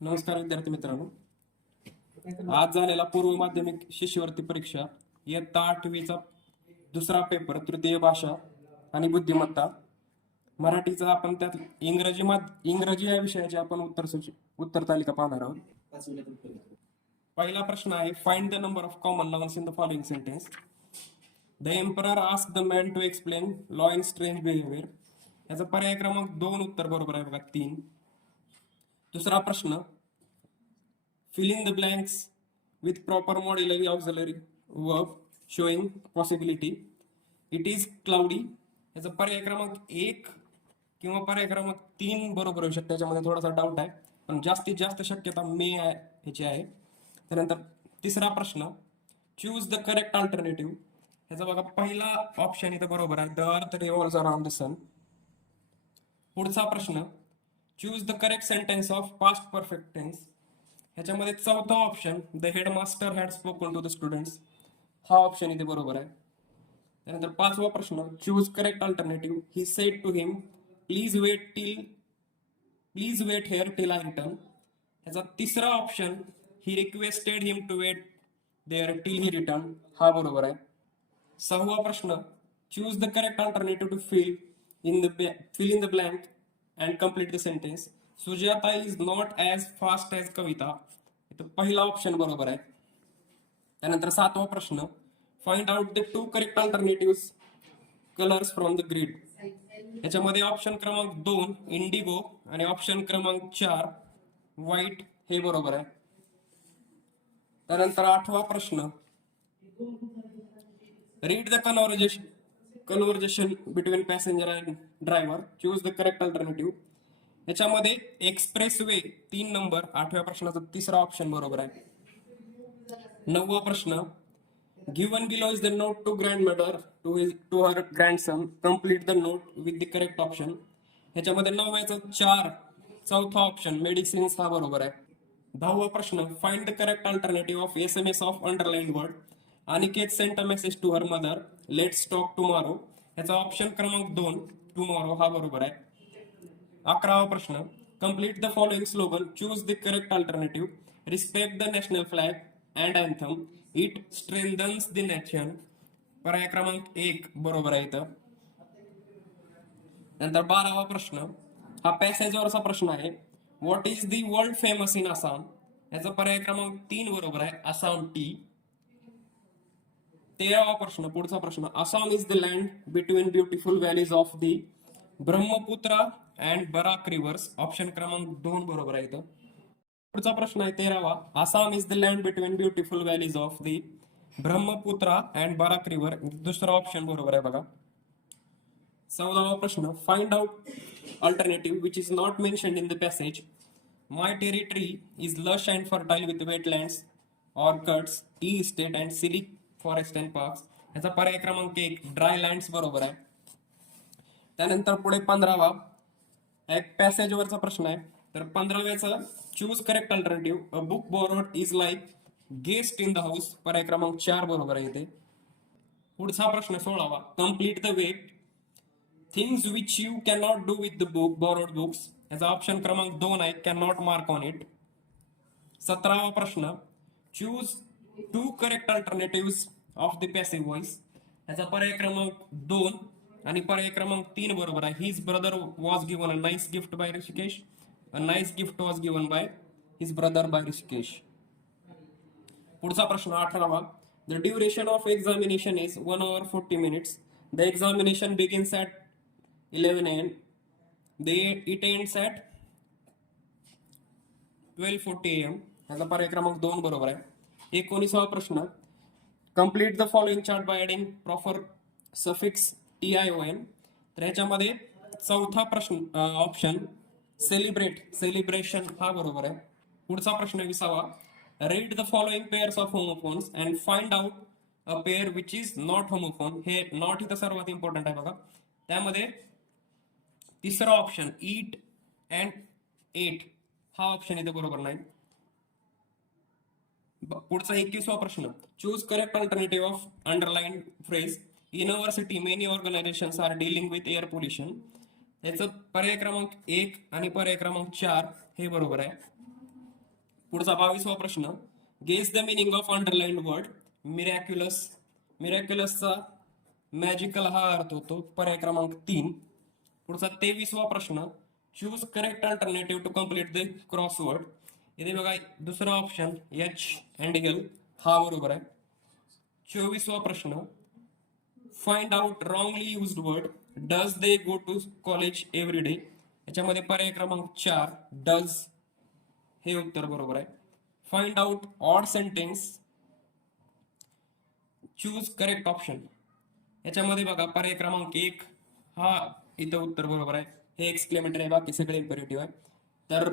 नमस्कार विद्यार्थी मित्रांनो. आज झालेला पूर्व माध्यमिक शिष्यवृत्ती परीक्षा इयत्ता आठवीचा दुसरा पेपर तृतीय भाषा आणि बुद्धिमत्ता. मराठीचा आपण त्यात इंग्रजी माध इंग्रजी या विषयाची आपण उत्तर सूची उत्तर तालिका पाहणार आहोत. पहिला प्रश्न आहे find the number of common nouns in the following sentence the emperor ask the man to explain law in strange behaviour याचा पर्याय क्रमांक दोन उत्तर बरोबर आहे बघा तीन. दुसरा प्रश्न. Filling the blanks with proper proper auxiliary auxiliary showing possibility it is cloudy याचा पर्याय क्रमांक एक किंवा पर्याय क्रमांक तीन बरोबर होऊ शकते. त्याच्यामध्ये थोडासा डाऊट आहे. पण जास्तीत जास्त शक्यता मे आहे ह्याची आहे. त्यानंतर तिसरा प्रश्न. चूज द करेक्ट अल्टरनेटिव्ह ह्याचा बघा पहिला ऑप्शन इथं बरोबर आहे. The earth रिव्हॉल्स around the sun पुढचा प्रश्न. Choose the correct sentence of past perfect tense ह्याच्यामध्ये चौथा option the headmaster had spoken to the students हा ऑप्शन इथे बरोबर आहे. त्यानंतर पाचवा प्रश्न choose correct alternative he said to him please wait till please wait here till I return ह्याचा तिसरा option he requested him to wait there till he return हा बरोबर आहे. सहावा प्रश्न choose the correct alternative to fill in the fill in the blank and complete the sentence Sujata is not as fast as Kavita इथं पहिला option बरोबर आहे त्यानंतर सातवा प्रश्न find out the two correct alternative colours from the grid याच्यामध्ये option क्रमांक दोन इंडिगो आणि ऑप्शन क्रमांक चार व्हाईट हे बरोबर आहे त्यानंतर आठवा प्रश्न read the conversation conversation between passenger and driver choose the correct alternative याच्यामध्ये एक्सप्रेस वे तीन नंबर आठव्या प्रश्नाचा तिसरा ऑप्शन बरोबर आहे. नववा प्रश्न given below is the note to grandmother to his to her grandson complete the note with the correct option ह्याच्यामध्ये नवव्याचा चार. चौथा ऑप्शन मेडिसिन्स हा बरोबर आहे. दहावा प्रश्न find the correct alternative of S M S of underline word Aniket sent a message to her mother let's talk tomorrow. ह्याचा ऑप्शन क्रमांक दोन टुमॉरो हा बरोबर आहे. अकरावा प्रश्न. Complete the following slogan choose the correct alternative respect the national flag and anthem it strengthens the nation पर्याय क्रमांक एक बरोबर आहे इथं. नंतर बारावा प्रश्न. हा पॅसेजवरचा प्रश्न आहे. What is the world famous in Assam याचा पर्याय क्रमांक तीन बरोबर आहे. आसाम टी तेरावा प्रश्न पुढचा प्रश्न. Assam is the land between beautiful valleys of the Brahmaputra and Barak rivers option क्रमांक दोन बरोबर आहे इथं. पुढचा प्रश्न आहे तेरावा. Assam is the land between beautiful valleys of the Brahmaputra and Barak river दुसरा ऑप्शन बरोबर आहे बघा. चौदावा प्रश्न. Find out alternative which is not mention in the passage my territory is lush and fertile with wetlands orchids tea estate and silk forest and parks. याचा पर्याय क्रमांक एक ड्राय लँड्स बरोबर आहे. त्यानंतर पुढे पंधरावा एक पॅसेजवरचा प्रश्न आहे. तर पंधराव्याचा choose correct alternative a book borrowed is like guest in the house पर्याय क्रमांक चार बरोबर आहे इथे. पुढचा प्रश्न सोळावा. Complete the web things which you can not do with the book borrowed books याचा ऑप्शन क्रमांक दोन आहे. Can not mark on it सतरावा प्रश्न. Choose to correct alternative of the passive voice ह्याचा पर्याय क्रमांक दोन आणि पर्याय क्रमांक तीन बरोबर आहे. His brother was given a nice gift by Rishikesh a nice gift was given by his brother by Rishikesh पुढचा प्रश्न अठरावा. The duration of examination is one hour forty minutes the examination begins at eleven and then it ends at twelve forty M ह्याचा पर्याय क्रमांक दोन बरोबर आहे. एकोणीसावा प्रश्न. Complete the following chart by adding proper suffix T I O N तर ह्याच्यामध्ये चौथा प्रश्न ऑप्शन सेलिब्रेट सेलिब्रेशन हा बरोबर आहे. पुढचा प्रश्न विसावा. Read the following pairs of homophones and find out a pair which is not homophone हे नॉट इथं सर्वात इम्पॉर्टंट आहे बघा. त्यामध्ये तिसरा ऑप्शन ईट अँड एट हा ऑप्शन इथे बरोबर नाही. पुढचा एकवीसवा प्रश्न. Choose correct alternative of underline phrase university many organisation are dealing with air pollution याचं पर्याय क्रमांक एक आणि पर्याय क्रमांक चार हे बरोबर आहे. पुढचा बावीसवा प्रश्न. Guess the meaning of underline word miraculous मिरॅक्युलसचा magical हा अर्थ होतो. पर्याय क्रमांक तीन. पुढचा तेवीसवा प्रश्न. Choose correct alternative to complete the crossword इथे बघा दुसरा ऑप्शन एच अँड एल हा बरोबर आहे. चोवीसवा प्रश्न find out wrongly used word does they go to college every day याच्यामध्ये पर्याय क्रमांक चार डज हे उत्तर बरोबर आहे. Find out odd sentence choose correct option याच्यामध्ये बघा पर्याय क्रमांक एक हा इथं उत्तर बरोबर आहे. हे एक्सक्लेमेटरी आहे बाकी सगळे इम्पेरेटिव्ह आहे. तर